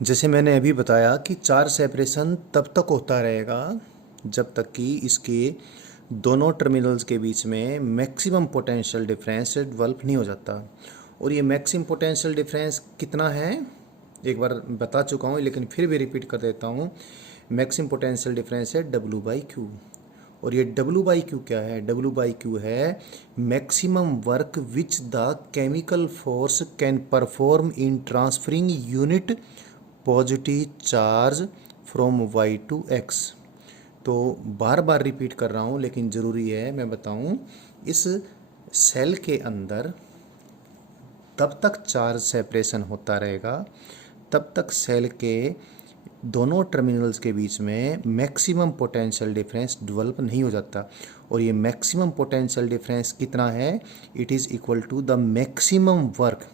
जैसे मैंने अभी बताया कि चार्ज सेपरेशन तब तक होता रहेगा जब तक कि इसके दोनों टर्मिनल्स के बीच में मैक्सिमम पोटेंशियल डिफरेंस डेवलप नहीं हो जाता। और ये मैक्सिमम पोटेंशियल डिफरेंस कितना है, एक बार बता चुका हूँ लेकिन फिर भी रिपीट कर देता हूँ। मैक्सिमम पोटेंशियल डिफरेंस है W/Q। और ये W/Q क्या है? W/Q है maximum work which the chemical force can perform in transferring unit positive charge from Y to X. तो बार बार रिपीट कर रहा हूँ लेकिन ज़रूरी है मैं बताऊँ। इस सेल के अंदर तब तक चार्ज सेपरेशन होता रहेगा तब तक सेल के दोनों टर्मिनल्स के बीच में मैक्सिमम पोटेंशियल डिफरेंस डेवलप नहीं हो जाता। और ये मैक्सिमम पोटेंशियल डिफरेंस कितना है? It is equal to the maximum work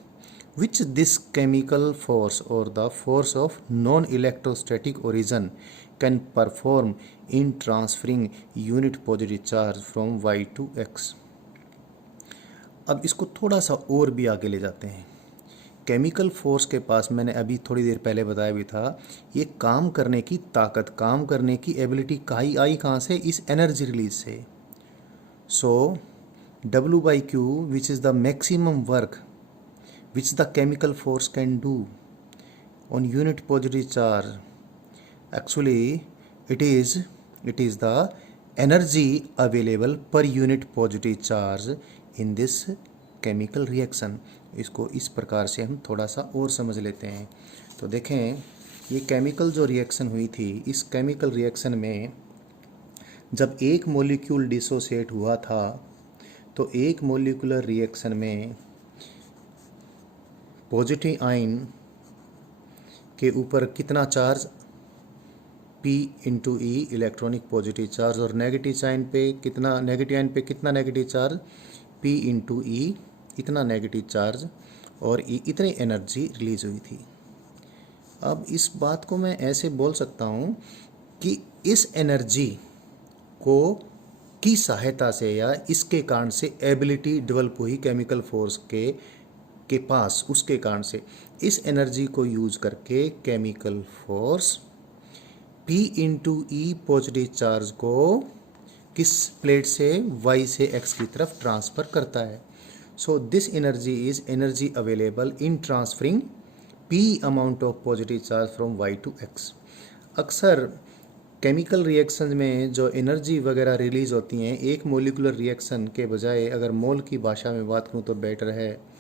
which this chemical force or the force of non-electrostatic origin can perform in transferring unit positive charge from y to x। अब इसको थोड़ा सा और भी आगे ले जाते हैं। केमिकल फोर्स के पास मैंने अभी थोड़ी देर पहले बताया भी था, ये काम करने की ताकत, काम करने की एबिलिटी आई कहाँ से? इस एनर्जी रिलीज से। सो W/Q which is the maximum work which the chemical force can do on unit positive charge, actually it is the energy available per unit positive charge in this chemical reaction। इसको इस प्रकार से हम थोड़ा सा और समझ लेते हैं। तो देखें, ये केमिकल जो रिएक्शन हुई थी, इस केमिकल रिएक्शन में जब एक मॉलिक्यूल डिसोसिएट हुआ था तो एक मॉलिक्यूलर रिएक्शन में पॉजिटिव आयन के ऊपर कितना charge? P/E electronic positive charge. और नेगेटिव आयन पे कितना? नेगेटिव आयन पे कितना नेगेटिव चार्ज? P/E इतना नेगेटिव चार्ज और इतनी एनर्जी रिलीज हुई थी। अब इस बात को मैं ऐसे बोल सकता हूँ कि इस एनर्जी को की सहायता से या इसके कारण से एबिलिटी डेवलप हुई केमिकल फोर्स के पास, उसके कारण से इस एनर्जी को यूज करके chemical force P/E positive charge को किस प्लेट से? Y से X की तरफ ट्रांसफ़र करता है। So this energy is energy available in transferring P amount of positive charge from Y to X। अक्सर केमिकल रिएक्शन में जो एनर्जी वगैरह रिलीज होती हैं, एक मोलिकुलर रिएक्शन के बजाय अगर मोल की भाषा में बात करूँ तो बेटर है।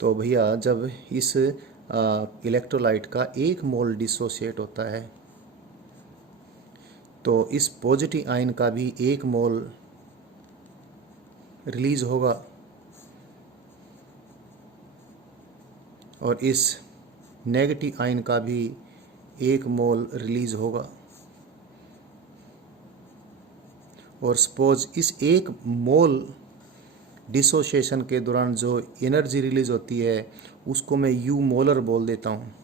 तो भैया जब इस इलेक्ट्रोलाइट का एक मोल डिसोसिएट होता है तो इस पॉजिटिव आयन का भी एक मोल रिलीज होगा और इस नेगेटिव आयन का भी एक मोल रिलीज होगा। और सपोज इस एक मोल डिसोसिएशन के दौरान जो एनर्जी रिलीज होती है उसको मैं U मोलर बोल देता हूँ।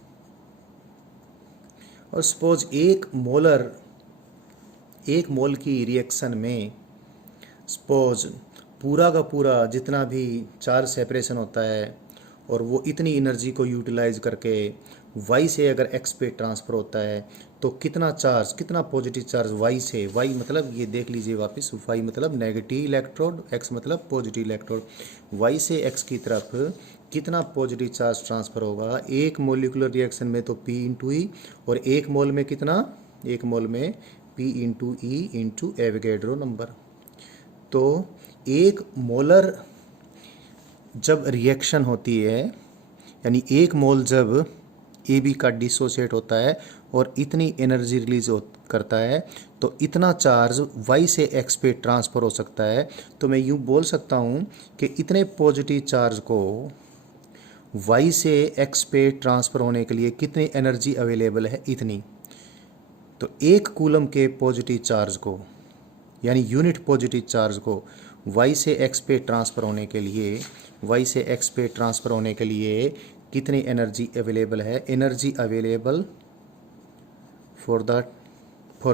और सपोज एक मोल की रिएक्शन में सपोज पूरा का पूरा जितना भी चार्ज सेपरेशन होता है और वो इतनी एनर्जी को यूटिलाइज करके Y से अगर X पे ट्रांसफ़र होता है तो कितना चार्ज, कितना पॉजिटिव चार्ज Y से, Y मतलब ये देख लीजिए वापस, Y मतलब नेगेटिव इलेक्ट्रोड, X मतलब पॉजिटिव इलेक्ट्रोड। Y से X की तरफ कितना पॉजिटिव चार्ज ट्रांसफ़र होगा? एक मोलिकुलर रिएक्शन में तो P/E और एक मोल में कितना? एक मोल में P/E इंटू एवोगैड्रो नंबर। तो एक मोलर जब रिएक्शन होती है यानी एक मोल जब AB का डिसोसिएट होता है और इतनी एनर्जी रिलीज करता है तो इतना चार्ज Y से X पे ट्रांसफ़र हो सकता है। तो मैं यूँ बोल सकता हूँ कि इतने पॉजिटिव चार्ज को Y से X पे ट्रांसफ़र होने के लिए कितनी एनर्जी अवेलेबल है? इतनी। तो एक कूलम के पॉजिटिव चार्ज को यानी यूनिट पॉजिटिव चार्ज को Y से X पे ट्रांसफ़र होने के लिए, Y से X पे ट्रांसफ़र होने के लिए कितनी एनर्जी अवेलेबल है? Energy available for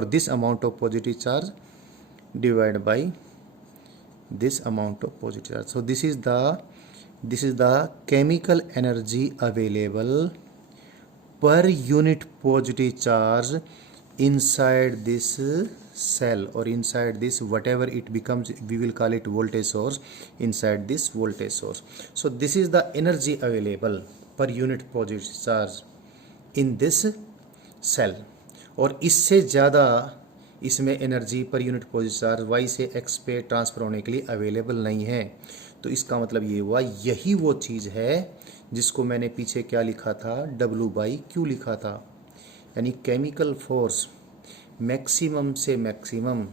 this amount of positive charge divide by this amount of positive charge. So this is the chemical energy available per unit positive charge inside this cell, or inside this whatever it becomes, we will call it voltage source, inside this voltage source. So this is the energy available per unit positive charge in this cell, और इससे ज़्यादा इसमें energy per unit positive charge y से x पे transfer होने के लिए available नहीं है। तो इसका मतलब ये हुआ, यही वो चीज़ है जिसको मैंने पीछे क्या लिखा था, W/Q लिखा था। यानी केमिकल फोर्स मैक्सिमम से मैक्सिमम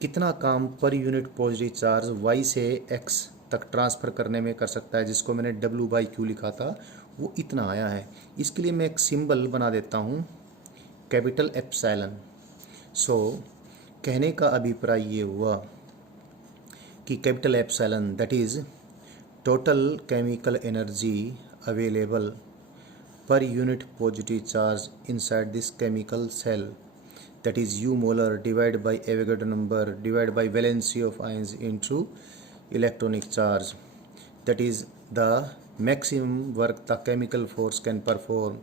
कितना काम पर यूनिट पॉजिटिव चार्ज y से x तक ट्रांसफ़र करने में कर सकता है, जिसको मैंने W/Q लिखा था, वो इतना आया है। इसके लिए मैं एक सिंबल बना देता हूँ, कैपिटल एप्सिलॉन। सो कहने का अभिप्राय ये हुआ कि capital epsilon that is total chemical energy available per unit positive charge inside this chemical cell, that is U molar divided by Avogadro number divided by valency of ions into electronic charge, that is the maximum work the chemical force can perform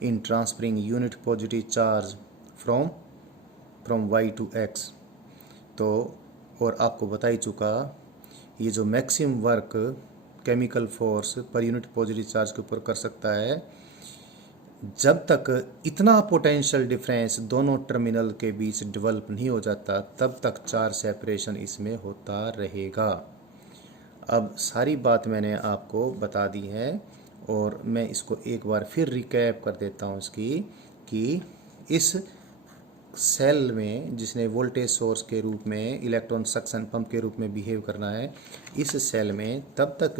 in transferring unit positive charge from y to x। तो और आपको बता ही चुका, ये जो maximum work chemical force पर unit positive charge के ऊपर कर सकता है, जब तक इतना पोटेंशियल डिफरेंस दोनों टर्मिनल के बीच डेवलप नहीं हो जाता, तब तक चार्ज सेपरेशन इसमें होता रहेगा। अब सारी बात मैंने आपको बता दी है, और मैं इसको एक बार फिर रिकैप कर देता हूँ इसकी, कि इस सेल में जिसने वोल्टेज सोर्स के रूप में इलेक्ट्रॉन सक्शन पंप के रूप में बिहेव करना है, इस सेल में तब तक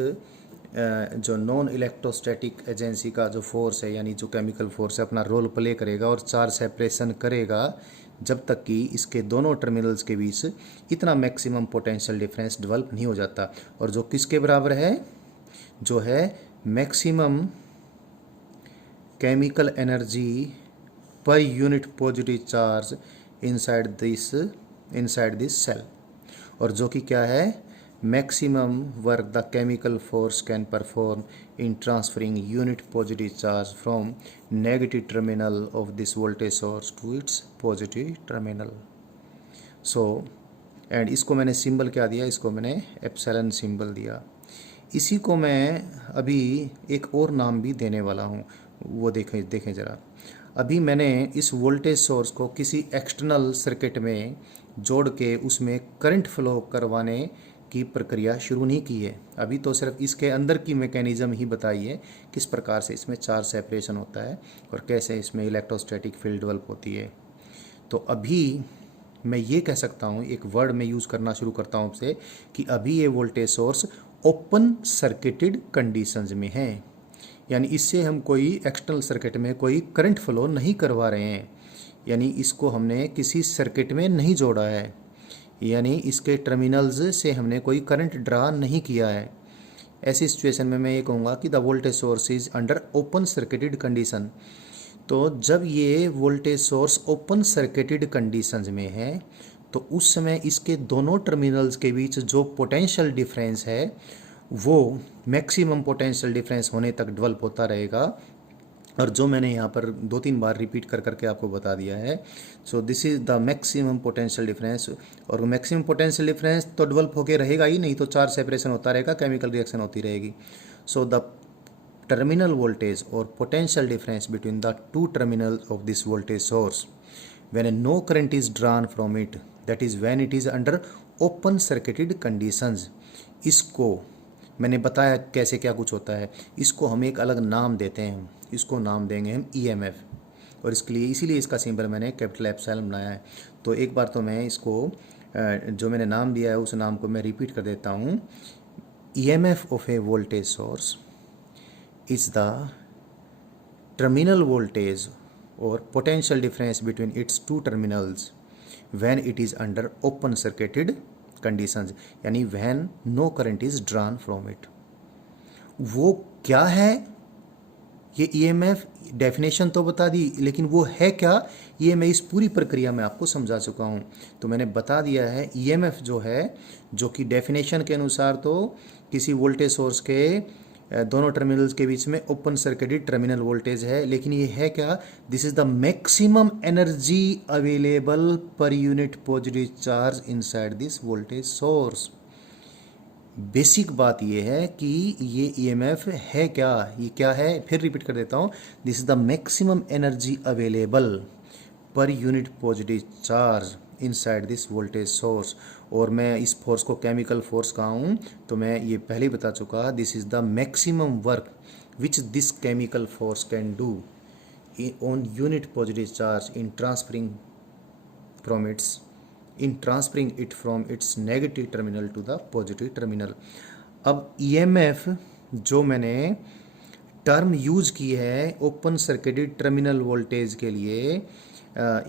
जो नॉन इलेक्ट्रोस्टैटिक एजेंसी का जो फोर्स है, यानी जो केमिकल फोर्स है, अपना रोल प्ले करेगा और चार्ज सेपरेशन करेगा, जब तक कि इसके दोनों टर्मिनल्स के बीच इतना मैक्सिमम पोटेंशियल डिफरेंस डेवलप नहीं हो जाता। और जो किसके बराबर है, जो है maximum chemical energy per unit positive charge inside this cell, और जो कि क्या है, maximum work the chemical force can perform in transferring unit positive charge from negative terminal of this voltage source to its positive terminal। so and इसको मैंने symbol क्या दिया, इसको मैंने एप्सिलॉन सिंबल दिया। इसी को मैं अभी एक और नाम भी देने वाला हूँ, वो देखें ज़रा। अभी मैंने इस वोल्टेज सोर्स को किसी एक्सटर्नल सर्किट में जोड़ के उसमें करंट फ्लो करवाने की प्रक्रिया शुरू नहीं की है। अभी तो सिर्फ इसके अंदर की मैकेनिज़्म ही बताई है, किस प्रकार से इसमें चार्ज सेपरेशन होता है और कैसे इसमें इलेक्ट्रोस्टैटिक फील्ड डेवलप होती है। तो अभी मैं ये कह सकता हूँ, एक वर्ड में यूज़ करना शुरू करता हूँ आपसे, कि अभी ये voltage source open circuited conditions में है। यानी इससे हम कोई एक्सटर्नल सर्किट में कोई करंट फ्लो नहीं करवा रहे हैं, यानी इसको हमने किसी सर्किट में नहीं जोड़ा है, यानी इसके टर्मिनल्स से हमने कोई करंट ड्रा नहीं किया है। ऐसी सिचुएशन में मैं ये कहूँगा कि the voltage source is under open circuited condition. तो जब ये voltage source open circuited conditions में है, तो उस समय इसके दोनों टर्मिनल्स के बीच जो पोटेंशियल डिफरेंस है, वो मैक्सिमम पोटेंशियल डिफरेंस होने तक डेवलप होता रहेगा। और जो मैंने यहाँ पर 2-3 बार रिपीट कर करके आपको बता दिया है। So this is the maximum potential difference. और मैक्सिमम पोटेंशियल डिफरेंस तो डेवलप होकर रहेगा ही नहीं, तो चार्ज सेपरेशन होता रहेगा, केमिकल रिएक्शन होती रहेगी। सो द टर्मिनल वोल्टेज और potential difference between the two terminals of this voltage source when no current is drawn from it, that is when it is under open circuited conditions. इसको मैंने बताया कैसे क्या कुछ होता है। इसको हम एक अलग नाम देते हैं, इसको नाम देंगे हम EMF, और इसके लिए इसीलिए इसका सिंबल मैंने कैपिटल एप्सिलॉन बनाया है। तो एक बार तो मैं इसको जो मैंने नाम दिया है उस नाम को मैं रिपीट कर देता हूँ। EMF of a voltage source is the terminal voltage और potential difference between its two terminals when it is under open circuited conditions, यानी when no current is drawn from it. वो क्या है ये EMF, डेफिनेशन तो बता दी, लेकिन वो है क्या, ये मैं इस पूरी प्रक्रिया में आपको समझा चुका हूँ। तो मैंने बता दिया है EMF जो है, जो कि डेफिनेशन के अनुसार तो किसी वोल्टेज सोर्स के दोनों टर्मिनल्स के बीच में ओपन सर्किटेड टर्मिनल वोल्टेज है, लेकिन ये है क्या, this is the maximum energy available पर unit positive charge inside this voltage source. Basic बात ये है कि ये ईएमएफ है क्या, ये क्या है, फिर रिपीट कर देता हूँ, this is the maximum energy available पर unit positive charge inside this voltage source. और मैं इस फोर्स को केमिकल फोर्स कहा हूँ, तो मैं ये पहले ही बता चुका, this is the maximum work which this chemical force can do on unit positive charge in transferring it from its negative terminal to the positive terminal। अब ईएमएफ जो मैंने टर्म यूज की है ओपन सर्किटेड टर्मिनल वोल्टेज के लिए,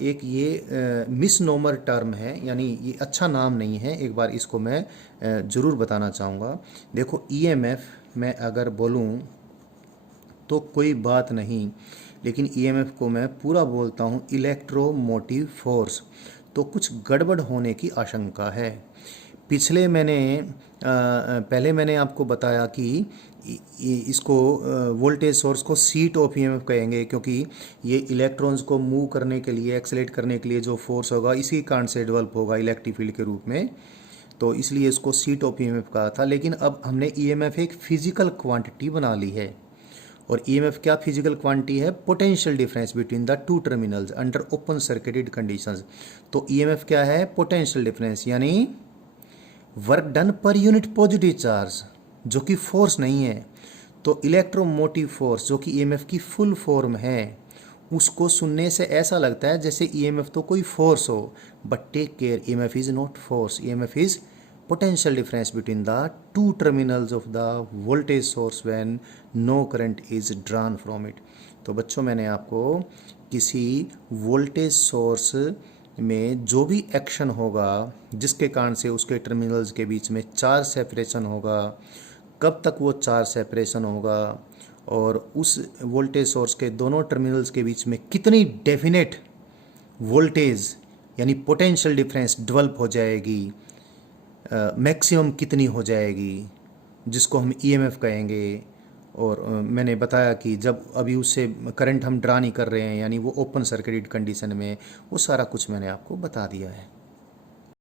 एक ये misnomer term है, यानी ये अच्छा नाम नहीं है। एक बार इसको मैं ज़रूर बताना चाहूँगा। देखो ईएमएफ मैं अगर बोलूँ तो कोई बात नहीं, लेकिन ईएमएफ को मैं पूरा बोलता हूँ इलेक्ट्रोमोटिव फोर्स, तो कुछ गड़बड़ होने की आशंका है। पहले मैंने आपको बताया कि इसको वोल्टेज सोर्स को सीट ऑफ ईएमएफ कहेंगे, क्योंकि ये इलेक्ट्रॉन्स को मूव करने के लिए, एक्सेलेरेट करने के लिए जो फोर्स होगा इसी कारण से डेवलप होगा इलेक्ट्रिक फील्ड के रूप में, तो इसलिए इसको सीट ऑफ ईएमएफ कहा था। लेकिन अब हमने ईएमएफ एक फिजिकल क्वांटिटी बना ली है, और ईएमएफ क्या फिजिकल क्वांटिटी है, potential difference between the two terminals under open circuited conditions. तो ईएमएफ क्या है, पोटेंशियल डिफरेंस, यानी वर्क डन पर यूनिट पॉजिटिव चार्ज, जो कि फोर्स नहीं है। तो इलेक्ट्रोमोटिव फोर्स जो कि ईएमएफ की फुल फॉर्म है, उसको सुनने से ऐसा लगता है जैसे ईएमएफ तो कोई फोर्स हो, but take care, EMF is not force, EMF is potential difference between the two terminals of the voltage source when no current is drawn from it। तो बच्चों मैंने आपको किसी वोल्टेज सोर्स में जो भी एक्शन होगा जिसके कारण से उसके टर्मिनल्स के बीच में चार्ज सेपरेशन होगा, कब तक वो चार्ज सेपरेशन होगा, और उस वोल्टेज सोर्स के दोनों टर्मिनल्स के बीच में कितनी डेफिनेट वोल्टेज यानी पोटेंशियल डिफरेंस डेवलप हो जाएगी, मैक्सिमम कितनी हो जाएगी, जिसको हम ईएमएफ कहेंगे। और मैंने बताया कि जब अभी उससे करंट हम ड्रा नहीं कर रहे हैं, यानी वो ओपन सर्किटेड कंडीशन में, वो सारा कुछ मैंने आपको बता दिया है।